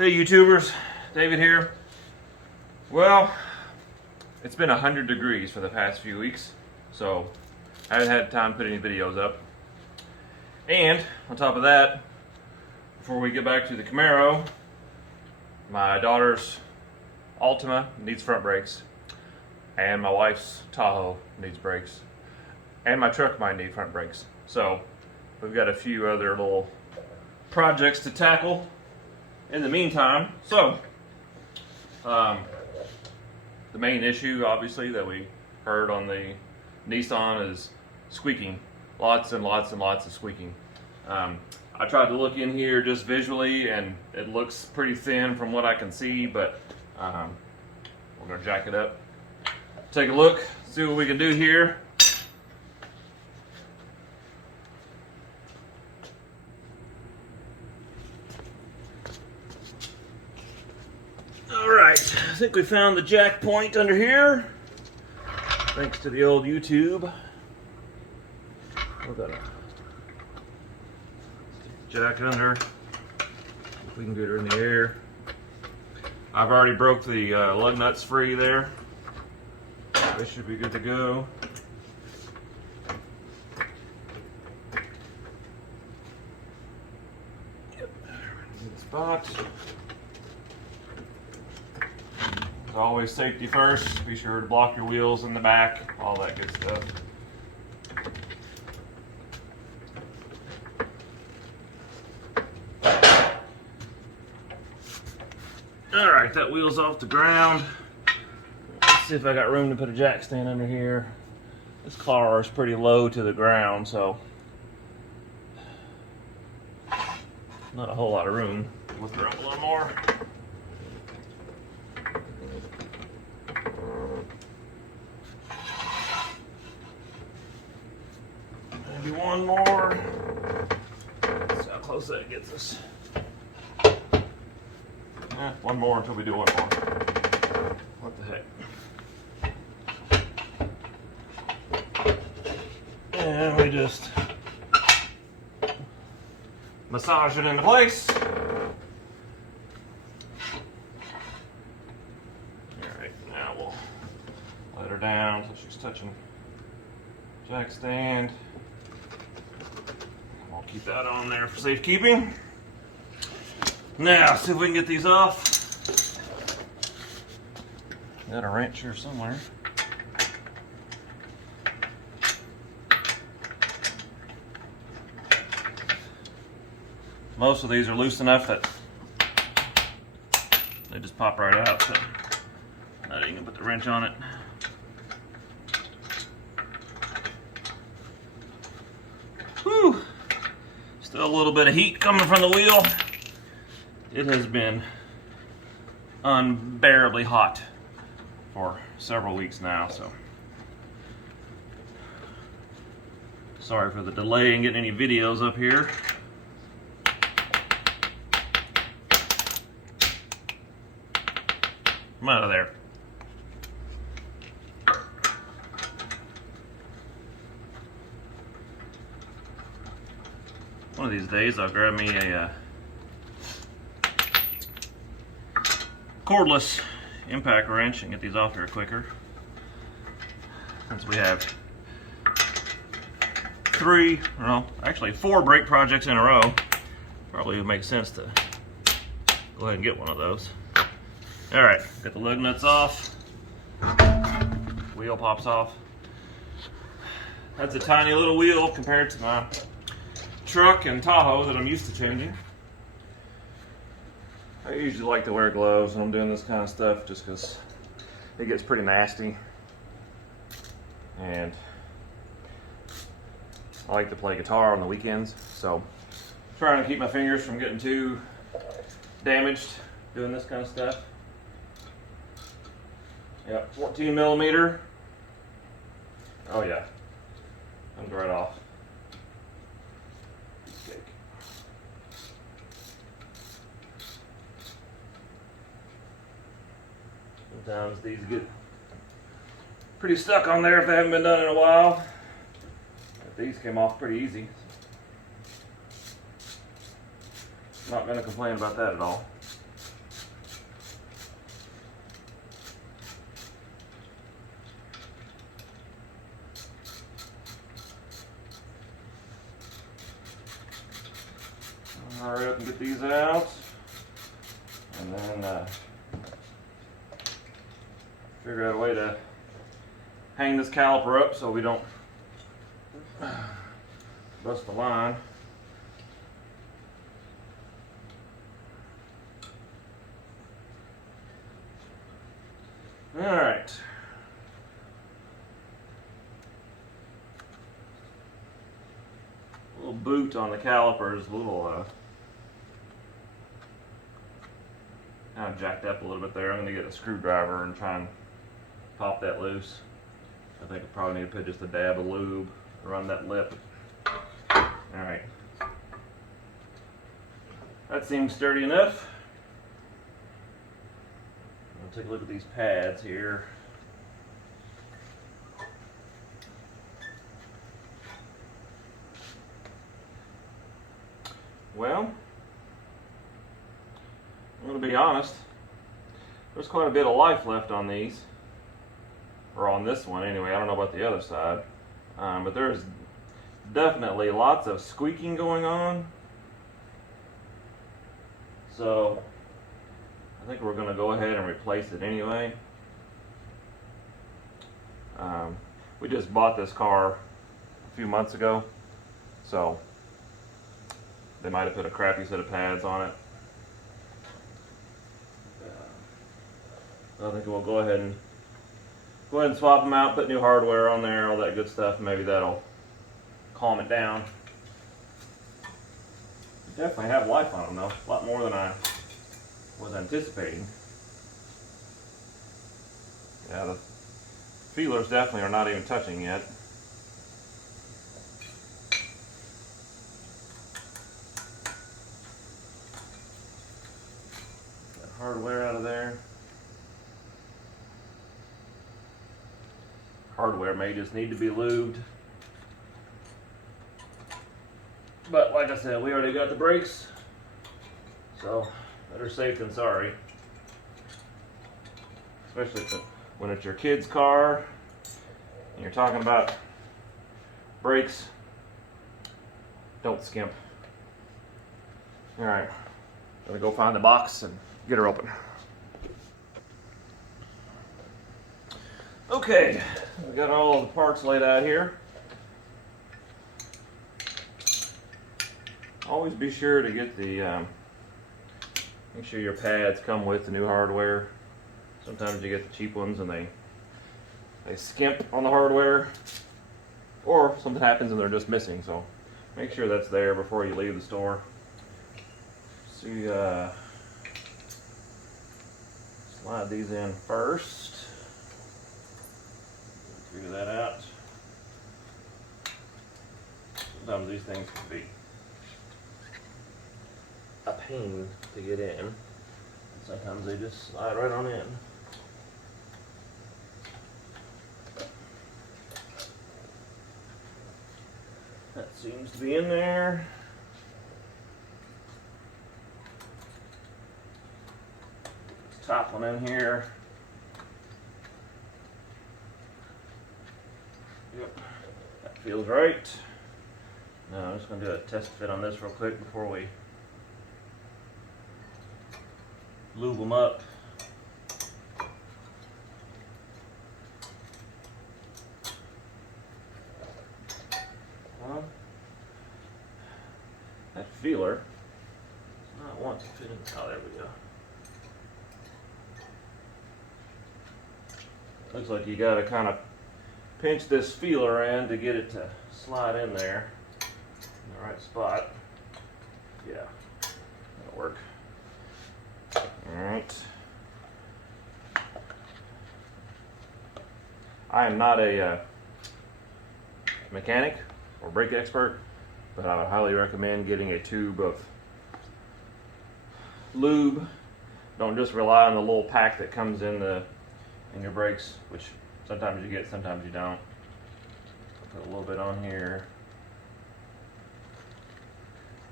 Hey YouTubers, David here. Well, it's been 100 degrees for the past few weeks, so I haven't had time to put any videos up. And on top of that, before we get back to the Camaro, my daughter's Altima needs front brakes, and my wife's Tahoe needs brakes, and my truck might need front brakes. So we've got a few other little projects to tackle in the meantime. So the main issue obviously that we heard on the Nissan is squeaking. Lots and lots and lots of squeaking. I tried to look in here just visually and it looks pretty thin from what I can see, but we're gonna jack it up, take a look, see what we can do here. Alright, I think we found the jack point under here. Thanks to the old YouTube. We're gonna jack under. If we can get her in the air. I've already broke the lug nuts free there. They should be good to go. Yep, good spot. As always, safety first. Be sure to block your wheels in the back, all that good stuff. Alright, that wheel's off the ground. Let's see if I got room to put a jack stand under here. This car is pretty low to the ground, so not a whole lot of room. Lift her up a little more. Maybe one more. Let's see how close that gets us. One more until we do one more. What the heck? And we just massage it into place. Alright, now we'll let her down so she's touching jack stand. We'll keep that on there for safekeeping. Now, see if we can get these off. Got a wrench here somewhere. Most of these are loose enough that they just pop right out, so not even gonna put the wrench on it. Whew! Still a little bit of heat coming from the wheel. It has been unbearably hot for several weeks now, so sorry for the delay in getting any videos up here. Come out of there. One of these days I'll grab me a cordless impact wrench and get these off here quicker. Since we have four brake projects in a row, probably would make sense to go ahead and get one of those. Alright, got the lug nuts off. Wheel pops off. That's a tiny little wheel compared to my truck and Tahoe that I'm used to changing. I usually like to wear gloves when I'm doing this kind of stuff just because it gets pretty nasty. And I like to play guitar on the weekends, so trying to keep my fingers from getting too damaged doing this kind of stuff. Yep, 14 millimeter. Oh yeah, comes right off. Sometimes these get pretty stuck on there if they haven't been done in a while. But these came off pretty easy. Not going to complain about that at all. hurry up and get these out, and then figure out a way to hang this caliper up so we don't bust the line. All right. Little boot on the caliper is a little kind of jacked up a little bit there. I'm going to get a screwdriver and try and pop that loose. I think I probably need to put just a dab of lube around that lip. All right. That seems sturdy enough. I'll take a look at these pads here. Well, I'm going to be honest, there's quite a bit of life left on these, or on this one anyway. I don't know about the other side, but there's definitely lots of squeaking going on. So I think we're going to go ahead and replace it anyway. We just bought this car a few months ago, so they might have put a crappy set of pads on it. I think we'll go ahead and swap them out, put new hardware on there, all that good stuff. Maybe that'll calm it down. They definitely have life on them though, a lot more than I was anticipating. Yeah, the feelers definitely are not even touching yet. That hardware out of there. Hardware may just need to be lubed. But like I said, we already got the brakes, so better safe than sorry. Especially when it's your kid's car and you're talking about brakes. Don't skimp. Alright, gonna go find the box and get her open. Okay, we got all of the parts laid out here. Always be sure to get the, make sure your pads come with the new hardware. Sometimes you get the cheap ones and they skimp on the hardware, or something happens and they're just missing, so make sure that's there before you leave the store. So slide these in first. Figure that out. Sometimes these things can be a pain to get in. Sometimes they just slide right on in. That seems to be in there. This top one in here. Yep, that feels right. Now I'm just going to do a test fit on this real quick before we lube them up. Well, that feeler is not wanting to fit in. Oh, there we go. Looks like you got to kind of pinch this feeler in to get it to slide in there in the right spot. Yeah, that'll work. Alright. I am not a mechanic or brake expert, but I would highly recommend getting a tube of lube. Don't just rely on the little pack that comes in your brakes, which sometimes you get, sometimes you don't. Put a little bit on here.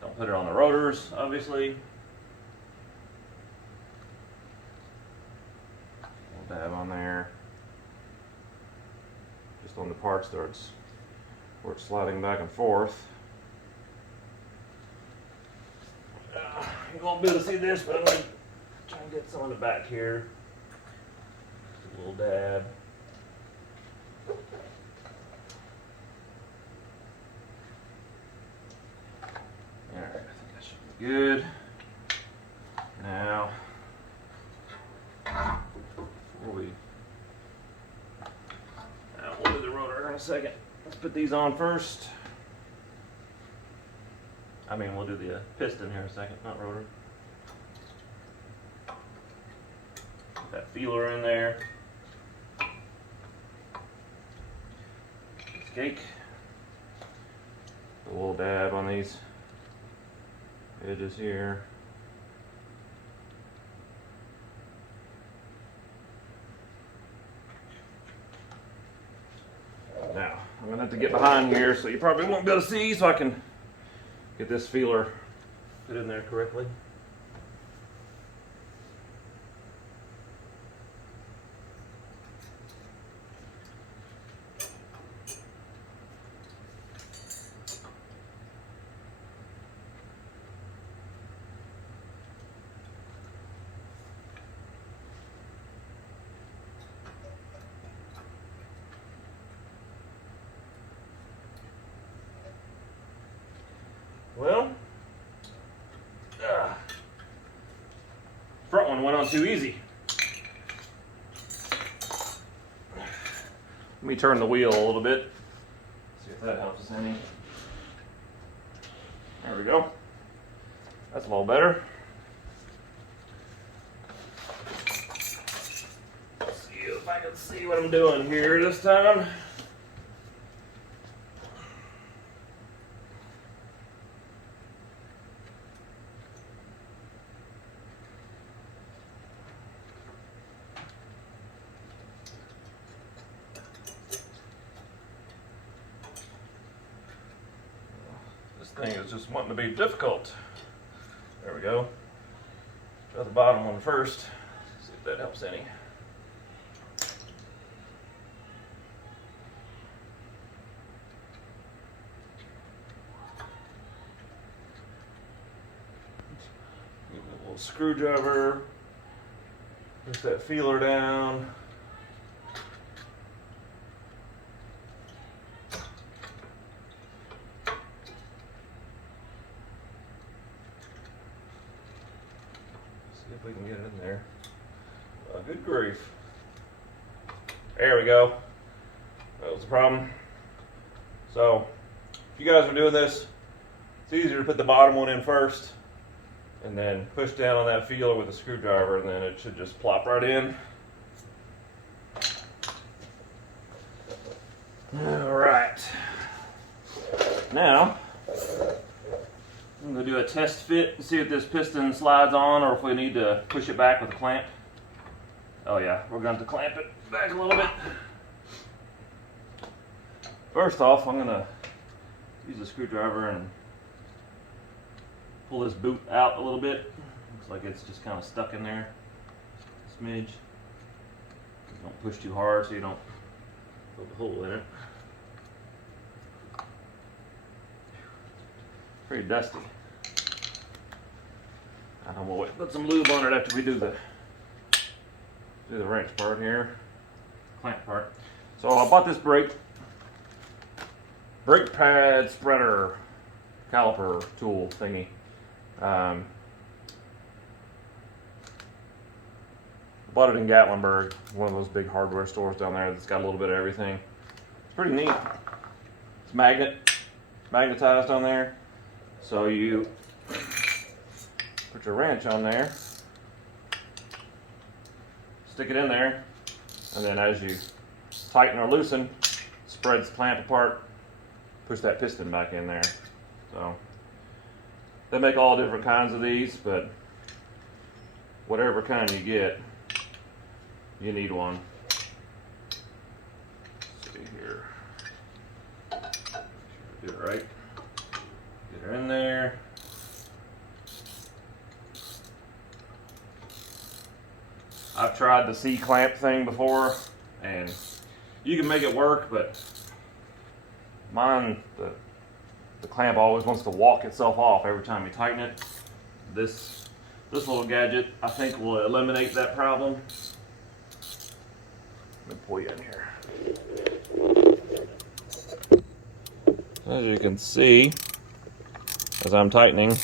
Don't put it on the rotors, obviously. A little dab on there. Just on the parts where it's sliding back and forth. You won't be able to see this, but I'm going to try and get some on the back here. Just a little dab. Alright, I think that should be good. Now, we'll do the rotor in a second. Let's put these on first. I mean, we'll do the piston here in a second, not rotor. Put that feeler in there. This cake. A little dab on these edges here. Now, I'm going to have to get behind here so you probably won't be able to see, so I can get this feeler put in there correctly. Well, front one went on too easy. Let me turn the wheel a little bit, see if that helps us any. There we go. That's a little better. Let's see if I can see what I'm doing here this time. Thing is just wanting to be difficult. There we go. Try the bottom one first. See if that helps any. Give it a little screwdriver. Push that feeler down. If we can get it in there. Good grief. There we go. That was the problem. So, if you guys are doing this, it's easier to put the bottom one in first and then push down on that feeler with a screwdriver, and then it should just plop right in. Alright. Now, I'm going to do a test fit and see if this piston slides on or if we need to push it back with a clamp. Oh yeah, we're going to clamp it back a little bit. First off, I'm going to use a screwdriver and pull this boot out a little bit. Looks like it's just kind of stuck in there. Smidge. Don't push too hard so you don't put a hole in it. Pretty dusty. I'm gonna put some lube on it after we do the wrench part here, clamp part. So I bought this brake pad spreader caliper tool thingy. Bought it in Gatlinburg, one of those big hardware stores down there that's got a little bit of everything. It's pretty neat. It's magnetized on there. So you put your wrench on there, stick it in there, and then as you tighten or loosen, spreads the clamp apart, push that piston back in there. So they make all different kinds of these, but whatever kind you get, you need one. Let's see here. Make sure I do it right. Get her in there. I've tried the C-clamp thing before, and you can make it work, but mine, the clamp always wants to walk itself off every time you tighten it. this little gadget, I think, will eliminate that problem. Let me pull you in here. As you can see, as I'm tightening,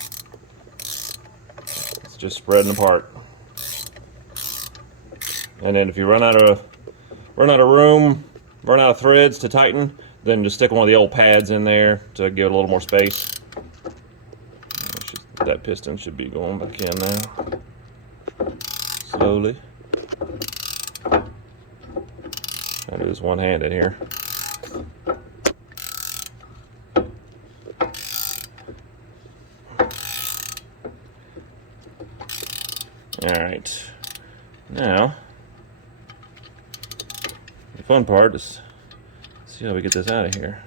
it's just spreading apart. And then if you run out of room, run out of threads to tighten, then just stick one of the old pads in there to give it a little more space. That piston should be going back in now, slowly. I'll do this one-handed here. All right, now the fun part is see how we get this out of here.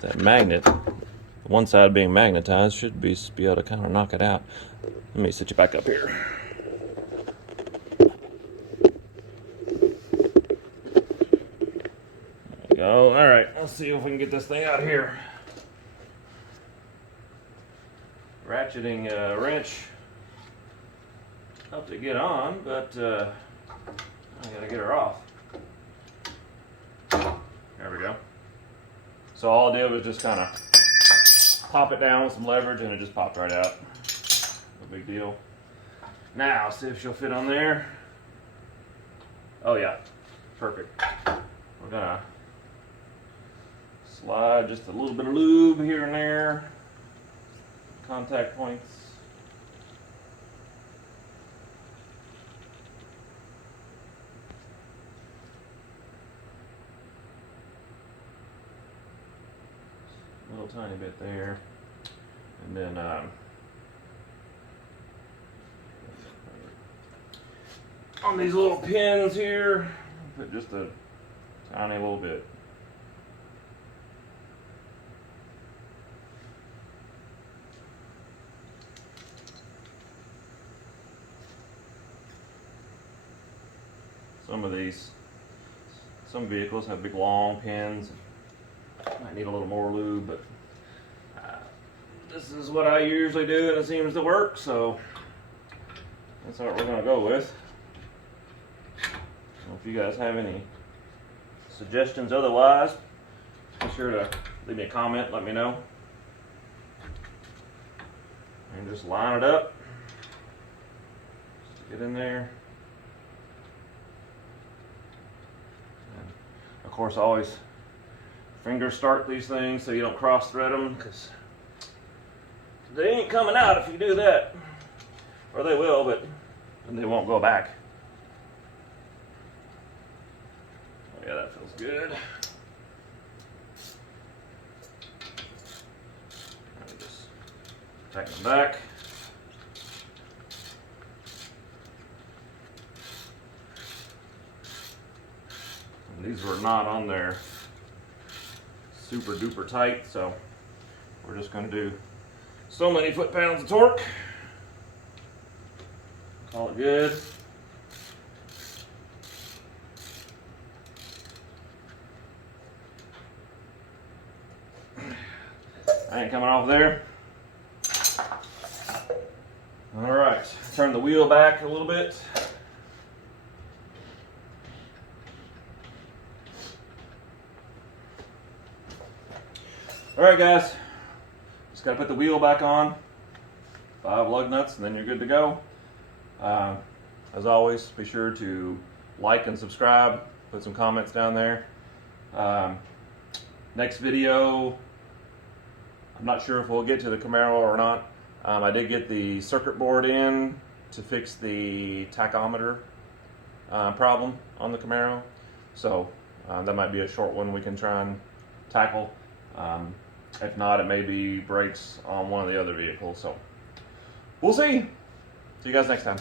That magnet, one side being magnetized, should be able to kind of knock it out. Let me sit you back up here. There we go. All right, let's see if we can get this thing out of here. Ratcheting wrench helped it get on, but I gotta get her off. There we go. So all I did was just kind of pop it down with some leverage, and it just popped right out. No big deal. Now, see if she'll fit on there. Oh yeah, perfect. We're gonna slide just a little bit of lube here and there. Contact points. A little tiny bit there. And then on these little pins here, put just a tiny little bit. Some vehicles have big long pins. Might need a little more lube, but this is what I usually do, and it seems to work, so that's what we're going to go with. Well, if you guys have any suggestions otherwise, be sure to leave me a comment, let me know. And just line it up. Just get in there. And of course, always finger start these things so you don't cross thread them, because they ain't coming out if you do that. Or they will, but then they won't go back. Oh yeah, that feels good. Just tighten them back. And these were not on there super duper tight, so we're just going to do so many foot-pounds of torque. Call it good. I ain't coming off there. All right, turn the wheel back a little bit. All right, guys, just got to put the wheel back on, 5 lug nuts, and then you're good to go. As always, be sure to like and subscribe, put some comments down there. Next video, I'm not sure if we'll get to the Camaro or not. I did get the circuit board in to fix the tachometer problem on the Camaro, so that might be a short one we can try and tackle. If not, it may be brakes on one of the other vehicles, so we'll see. See you guys next time.